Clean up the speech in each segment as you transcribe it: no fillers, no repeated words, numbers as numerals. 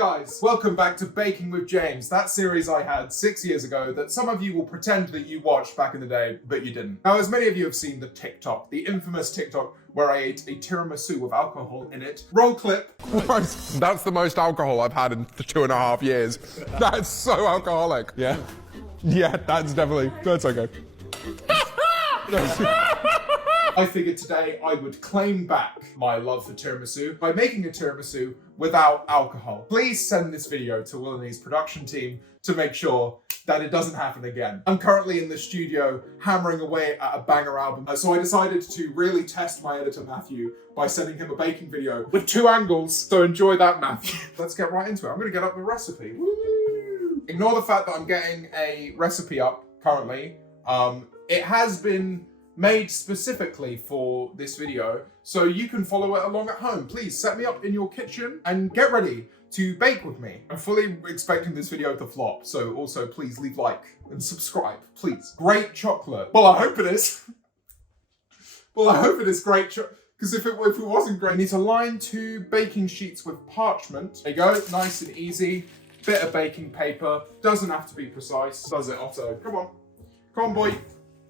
guys, welcome back to Baking with James, that series I had 6 years ago that some of you will pretend that you watched back in the day, but you didn't. Now, as many of you have seen the TikTok, the infamous TikTok where I ate a tiramisu with alcohol in it. Roll clip. That's the most alcohol I've had in 2.5 years. That's so alcoholic. Yeah. Yeah, that's okay. I figured today I would claim back my love for tiramisu by making a tiramisu without alcohol. Please send this video to Will and E's production team to make sure that it doesn't happen again. I'm currently in the studio hammering away at a banger album, so I decided to really test my editor Matthew by sending him a baking video with 2 angles, so enjoy that, Matthew. Let's get right into it. I'm gonna get up the recipe. Woo! Ignore the fact that I'm getting a recipe up currently. It has been made specifically for this video, so you can follow it along at home. Please set me up in your kitchen and get ready to bake with me. I'm fully expecting this video to flop, so also please leave like and subscribe, please. Great chocolate. Well, I hope it is. Well, I hope it is great chocolate, because if it wasn't great, you need to line 2 baking sheets with parchment. There you go, nice and easy. Bit of baking paper. Doesn't have to be precise, does it, Otto? Come on. Come on, boy.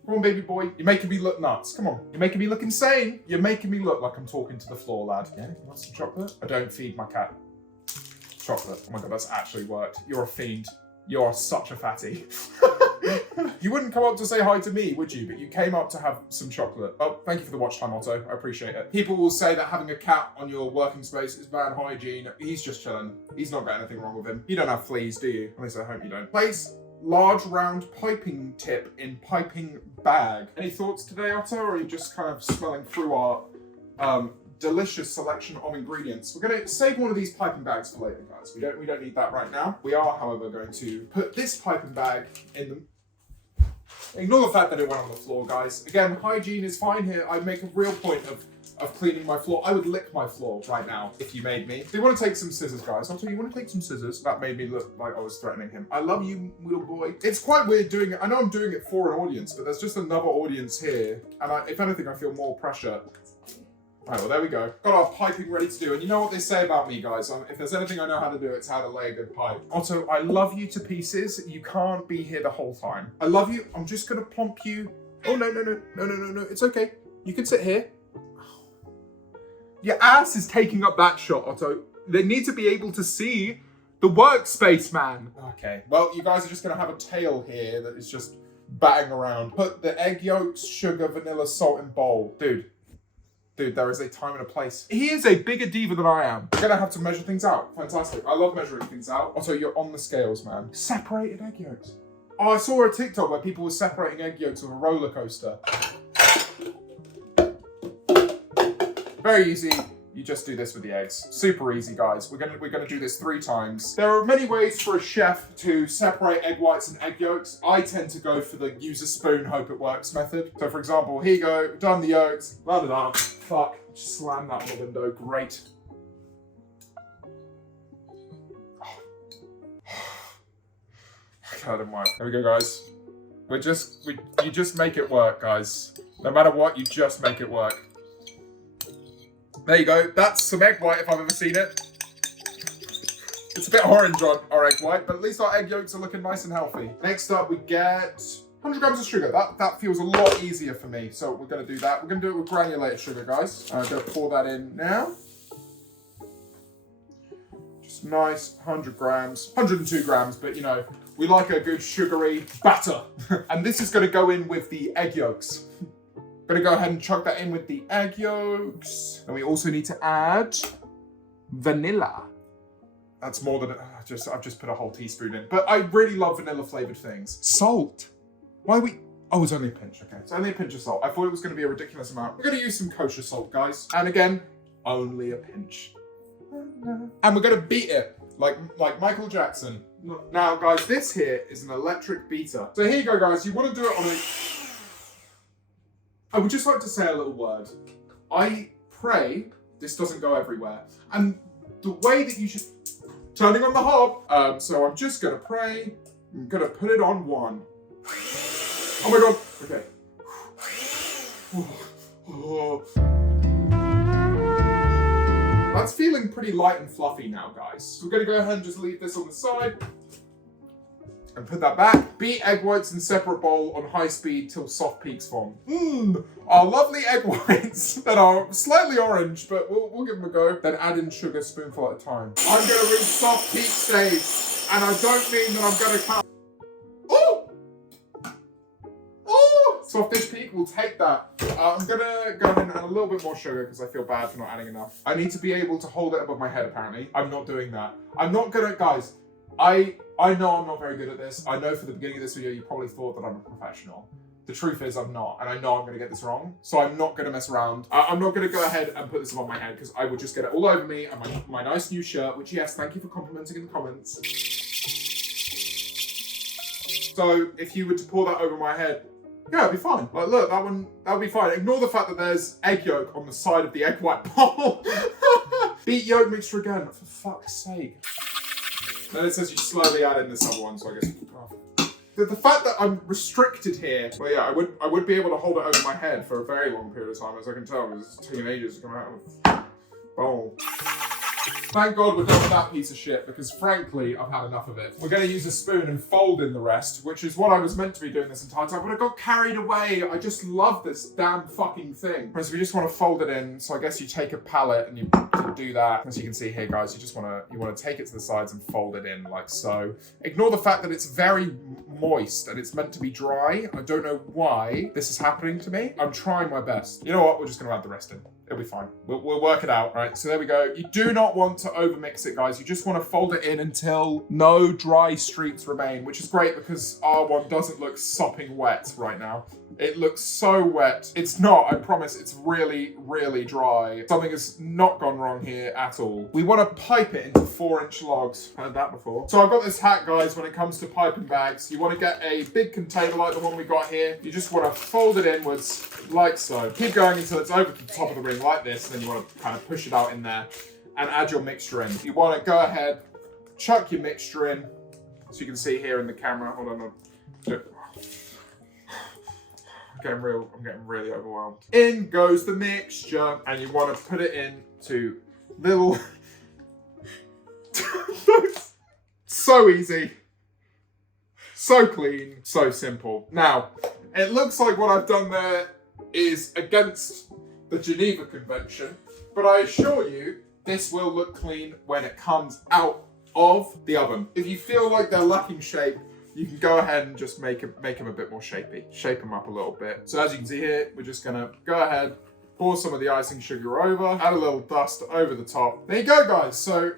Come on, baby boy. You're making me look nuts. Come on. You're making me look insane. You're making me look like I'm talking to the floor, lad. Yeah, you want some chocolate? I don't feed my cat chocolate. Oh my God, that's actually worked. You're a fiend. You're such a fatty. You wouldn't come up to say hi to me, would you? But you came up to have some chocolate. Oh, thank you for the watch time, Otto. I appreciate it. People will say that having a cat on your working space is bad hygiene. He's just chilling. He's not got anything wrong with him. You don't have fleas, do you? At least I hope you don't. Place large round piping tip in piping bag. Any thoughts today, Otto, or are you just kind of smelling through our delicious selection of ingredients? We're going to save one of these piping bags for later, guys. We don't need that right now. We are, however, going to put this piping bag in the... Ignore the fact that it went on the floor, guys. Again, hygiene is fine here. I make a real point of cleaning my floor. I would lick my floor right now if you made me. So you want to take some scissors, guys. You want to take some scissors? That made me look like I was threatening him. I love you, little boy. It's quite weird doing it. I know I'm doing it for an audience, but there's just another audience here. And if anything, I feel more pressure. All right, well, there we go. Got our piping ready to do. And you know what they say about me, guys. If there's anything I know how to do, it's how to lay a good pipe. Otto, I love you to pieces. You can't be here the whole time. I love you. I'm just going to plump you. Oh, no. It's okay. You can sit here. Your ass is taking up that shot, Otto. They need to be able to see the workspace, man. Okay, well, you guys are just gonna have a tail here that is just batting around. Put the egg yolks, sugar, vanilla, salt in bowl. Dude, there is a time and a place. He is a bigger diva than I am. I'm gonna have to measure things out. Fantastic. I love measuring things out. Otto, you're on the scales, man. Separated egg yolks. Oh, I saw a TikTok where people were separating egg yolks with a roller coaster. Very easy. You just do this with the eggs. Super easy, guys. We're gonna do this 3 times. There are many ways for a chef to separate egg whites and egg yolks. I tend to go for the use a spoon, hope it works method. So for example, here you go, done the yolks, fuck, just slam that on the window, great. God, I'm There we go, guys. You just make it work, guys. No matter what, you just make it work. There you go. That's some egg white if I've ever seen it. It's a bit orange on our egg white, but at least our egg yolks are looking nice and healthy. Next up, we get 100 grams of sugar. That feels a lot easier for me, so we're going to do that. We're going to do it with granulated sugar, guys. I'm going to pour that in now. Just nice 100 grams, 102 grams, but you know, we like a good sugary batter. And this is going to go in with the egg yolks. Gonna go ahead and chuck that in with the egg yolks. And we also need to add vanilla. That's more than, I've just put a whole teaspoon in. But I really love vanilla flavored things. Salt. Oh, it's only a pinch, okay. It's only a pinch of salt. I thought it was gonna be a ridiculous amount. We're gonna use some kosher salt, guys. And again, only a pinch. And we're gonna beat it like Michael Jackson. Now, guys, this here is an electric beater. So here you go, guys. You wanna do it on a... I would just like to say a little word. I pray this doesn't go everywhere. And the way that you should... Turning on the hob. So I'm just going to pray. I'm going to put it on 1. Oh my God. Okay. That's feeling pretty light and fluffy now, guys. So we're gonna go ahead and just leave this on the side and put that back. Beat egg whites in separate bowl on high speed till soft peaks form. Our lovely egg whites that are slightly orange, but we'll give them a go. Then add in sugar spoonful at a time. I'm gonna reach soft peak stage, and I don't mean that I'm gonna count. Softish peak, we'll take that. I'm gonna go ahead and add a little bit more sugar because I feel bad for not adding enough. I need to be able to hold it above my head, apparently. I'm not doing that. I'm not gonna, guys, I know I'm not very good at this. I know for the beginning of this video, you probably thought that I'm a professional. The truth is I'm not, and I know I'm gonna get this wrong. So I'm not gonna mess around. I'm not gonna go ahead and put this above my head because I would just get it all over me and my nice new shirt, which yes, thank you for complimenting in the comments. So if you were to pour that over my head, yeah, it'd be fine. Like, look, that'll be fine. Ignore the fact that there's egg yolk on the side of the egg white bowl. Beat yolk mixture again, for fuck's sake. Then it says you slowly add in this other one, so I guess. Oh. The fact that I'm restricted here, well, yeah, I would be able to hold it over my head for a very long period of time, as I can tell, because it's taking ages to come out of the bowl. Thank God we're done with that piece of shit, because frankly, I've had enough of it. We're going to use a spoon and fold in the rest, which is what I was meant to be doing this entire time, but I got carried away. I just love this damn fucking thing. So we just want to fold it in, so I guess you take a palette and you do that. As you can see here, guys, you want to take it to the sides and fold it in like so. Ignore the fact that it's very moist and it's meant to be dry. I don't know why this is happening to me. I'm trying my best. You know what? We're just going to add the rest in. It'll be fine. We'll work it out, right? So there we go. You do not want to overmix it, guys. You just want to fold it in until no dry streaks remain, which is great because our one doesn't look sopping wet right now. It looks so wet. It's not, I promise, it's really, really dry. Something has not gone wrong here at all. We want to pipe it into 4-inch logs. Heard that before. So I've got this hack, guys, when it comes to piping bags. You want to get a big container like the one we got here. You just want to fold it inwards like so. Keep going until it's over to the top of the ring like this, and then you want to kind of push it out in there and add your mixture in. You want to go ahead, chuck your mixture in, so you can see here in the camera. Hold on. I'm getting really overwhelmed. In goes the mixture, and you want to put it into little... So easy. So clean. So simple. Now, it looks like what I've done there is against the Geneva Convention, but I assure you, this will look clean when it comes out of the oven. If you feel like they're lacking shape, you can go ahead and just make them a bit more shapy. Shape them up a little bit. So as you can see here, we're just gonna go ahead, pour some of the icing sugar over, add a little dust over the top. There you go, guys. So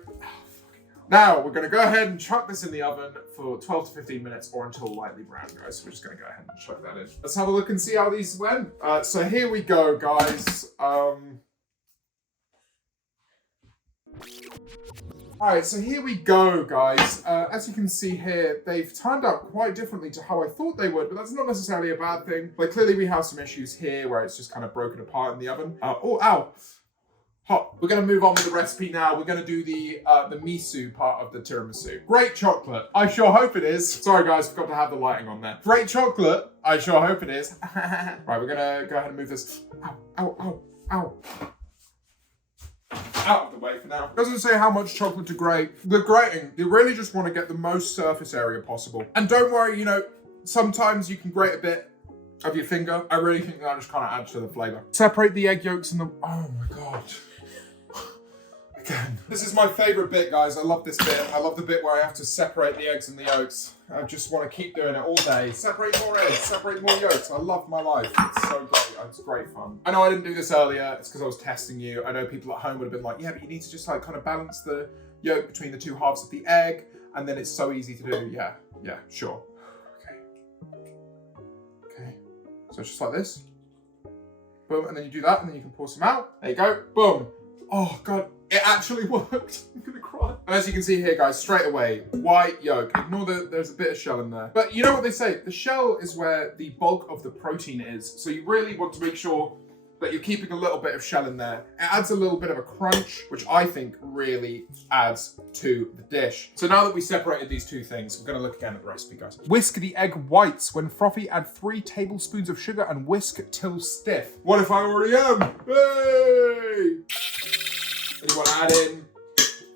now we're gonna go ahead and chuck this in the oven for 12 to 15 minutes or until lightly brown, guys. So we're just gonna go ahead and chuck that in. Let's have a look and see how these went. So here we go, guys. Alright, so here we go, guys. As you can see here, they've turned out quite differently to how I thought they would, but that's not necessarily a bad thing. Like, clearly we have some issues here where it's just kind of broken apart in the oven. Oh, ow. Hot. We're going to move on with the recipe now. We're going to do the miso part of the tiramisu. Great chocolate. I sure hope it is. Sorry, guys, forgot to have the lighting on there. Great chocolate. I sure hope it is. Right, we're going to go ahead and move this. Ow, ow, ow, ow. Out of the way for now. Doesn't say how much chocolate to grate. The grating, you really just want to get the most surface area possible. And don't worry, you know, sometimes you can grate a bit of your finger. I really think that just kind of adds to the flavor. Separate the egg yolks and the, oh my God. Again. This is my favorite bit, guys. I love this bit. I love the bit where I have to separate the eggs and the yolks. I just want to keep doing it all day. Separate more eggs, separate more yolks. I love my life. It's so great. It's great fun. I know I didn't do this earlier. It's because I was testing you. I know people at home would have been like, yeah, but you need to just like kind of balance the yolk between the two halves of the egg. And then it's so easy to do. Yeah, sure. Okay. So it's just like this. Boom, and then you do that, and then you can pour some out. There you go. Boom. Oh, God. It actually worked. I'm gonna cry. And as you can see here, guys, straight away, white yolk. Ignore there's a bit of shell in there. But you know what they say? The shell is where the bulk of the protein is. So you really want to make sure that you're keeping a little bit of shell in there. It adds a little bit of a crunch, which I think really adds to the dish. So now that we separated these two things, we're gonna look again at the recipe, guys. Whisk the egg whites. When frothy, add 3 tablespoons of sugar and whisk till stiff. What if I already am? Hey! And you want to add in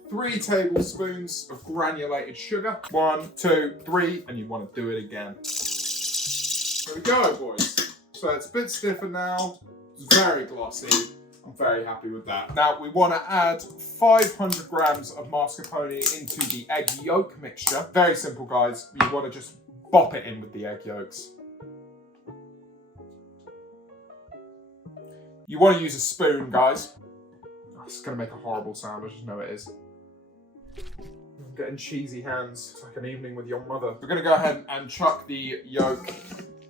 3 tablespoons of granulated sugar. 1, 2, 3, and you want to do it again. There we go, boys. So it's a bit stiffer now. It's very glossy. I'm very happy with that. Now we want to add 500 grams of mascarpone into the egg yolk mixture. Very simple, guys. You want to just bop it in with the egg yolks. You want to use a spoon, guys. Oh, it's going to make a horrible sound, I just know it is. I'm getting cheesy hands. It's like an evening with your mother. We're going to go ahead and chuck the yolk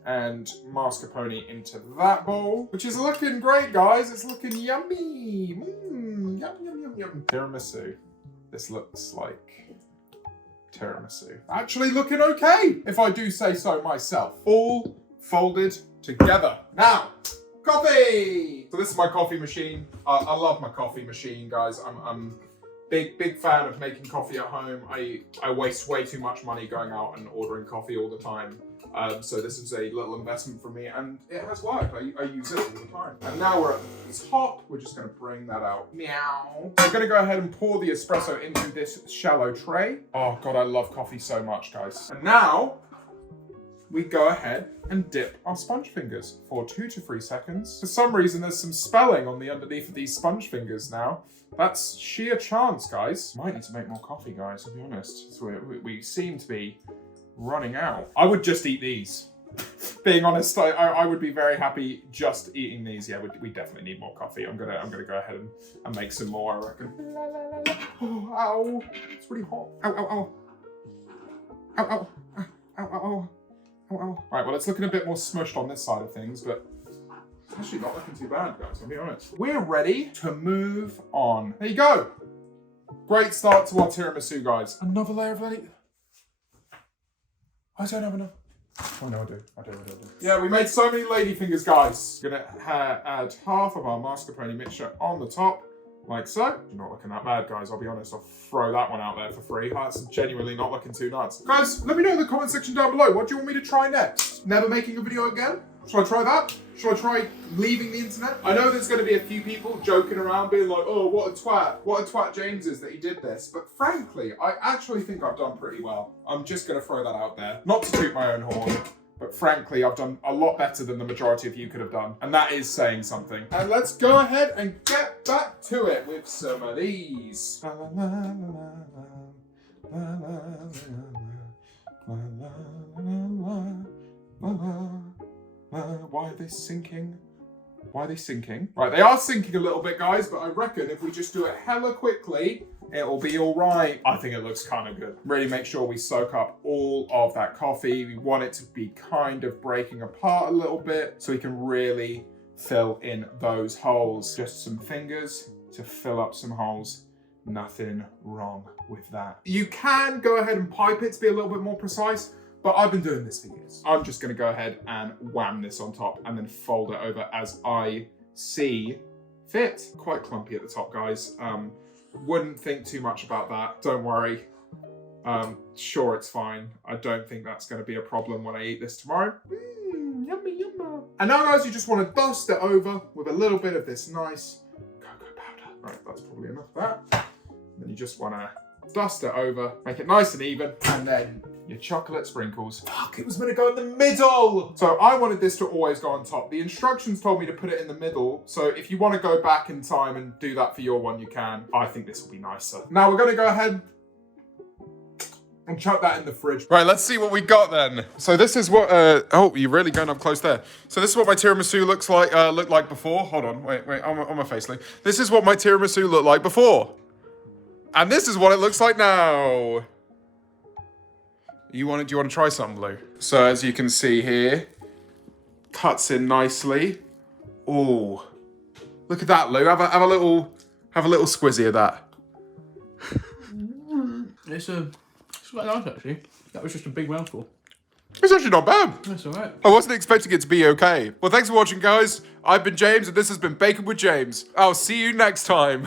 and mascarpone into that bowl, which is looking great, guys. It's looking yummy. Yum, yum, yum, yum. Tiramisu. This looks like tiramisu. Actually looking okay, if I do say so myself. All folded together. Now, coffee! So this is my coffee machine. I love my coffee machine, guys. I'm big fan of making coffee at home. I waste way too much money going out and ordering coffee all the time. So this is a little investment for me, and it has worked. I use it all the time. And now we're at the top. We're just going to bring that out. Meow. We're going to go ahead and pour the espresso into this shallow tray. Oh God, I love coffee so much, guys. And now we go ahead and dip our sponge fingers for 2 to 3 seconds. For some reason, there's some spelling on the underneath of these sponge fingers now. That's sheer chance, guys. Might need to make more coffee, guys, to be honest. So we seem to be running out. I would just eat these. Being honest, I would be very happy just eating these. Yeah, we definitely need more coffee. I'm gonna go ahead and make some more, I reckon. Oh, ow. It's really hot. Ow, ow, ow. Ow, ow. Ow, ow, ow. Ow, ow. Right, well, it's looking a bit more smushed on this side of things, but it's actually not looking too bad, guys, I'll be honest. We're ready to move on. There you go. Great start to our tiramisu, guys. Another layer of lady. I don't have enough. Oh no, I do. Yeah, we made so many ladyfingers, guys. Gonna add half of our mascarpone mixture on the top, like so. You're not looking that bad, guys. I'll be honest. I'll throw that one out there for free. That's genuinely not looking too nuts. Guys, let me know in the comment section down below. What do you want me to try next? Never making a video again? Should I try that? Should I try leaving the internet? I know there's going to be a few people joking around being like, oh, what a twat James is that he did this. But frankly, I actually think I've done pretty well. I'm just going to throw that out there. Not to toot my own horn, but frankly, I've done a lot better than the majority of you could have done. And that is saying something. And let's go ahead and get back to it with some of these. Why are they sinking? Why are they sinking? Right, they are sinking a little bit, guys, but I reckon if we just do it hella quickly, it'll be all right. I think it looks kind of good. Really make sure we soak up all of that coffee. We want it to be kind of breaking apart a little bit so we can really fill in those holes. Just some fingers to fill up some holes. Nothing wrong with that. You can go ahead and pipe it to be a little bit more precise, but I've been doing this for years. I'm just gonna go ahead and wham this on top and then fold it over as I see fit. Quite clumpy at the top, guys. Wouldn't think too much about that. Don't worry. Sure, it's fine. I don't think that's gonna be a problem when I eat this tomorrow. Yummy, yummy. And now, guys, you just wanna dust it over with a little bit of this nice cocoa powder. Right, that's probably enough of that. And then you just wanna dust it over, make it nice and even, and then your chocolate sprinkles. Fuck, it was meant to go in the middle! So I wanted this to always go on top. The instructions told me to put it in the middle, so if you want to go back in time and do that for your one, you can. I think this will be nicer. Now we're going to go ahead and chuck that in the fridge. Right, let's see what we got then. So this is what, oh, you're really going up close there. So this is what my tiramisu looked like before. Hold on, wait, on my face, Lee. This is what my tiramisu looked like before. And this is what it looks like now. Do you want to try something, Blue? So as you can see here, cuts in nicely. Oh, look at that, Lou. Have a little squizzy of that. It's quite nice, actually. That was just a big mouthful. It's actually not bad. That's all right. I wasn't expecting it to be okay. Well, thanks for watching, guys. I've been James, and this has been Baking with James. I'll see you next time.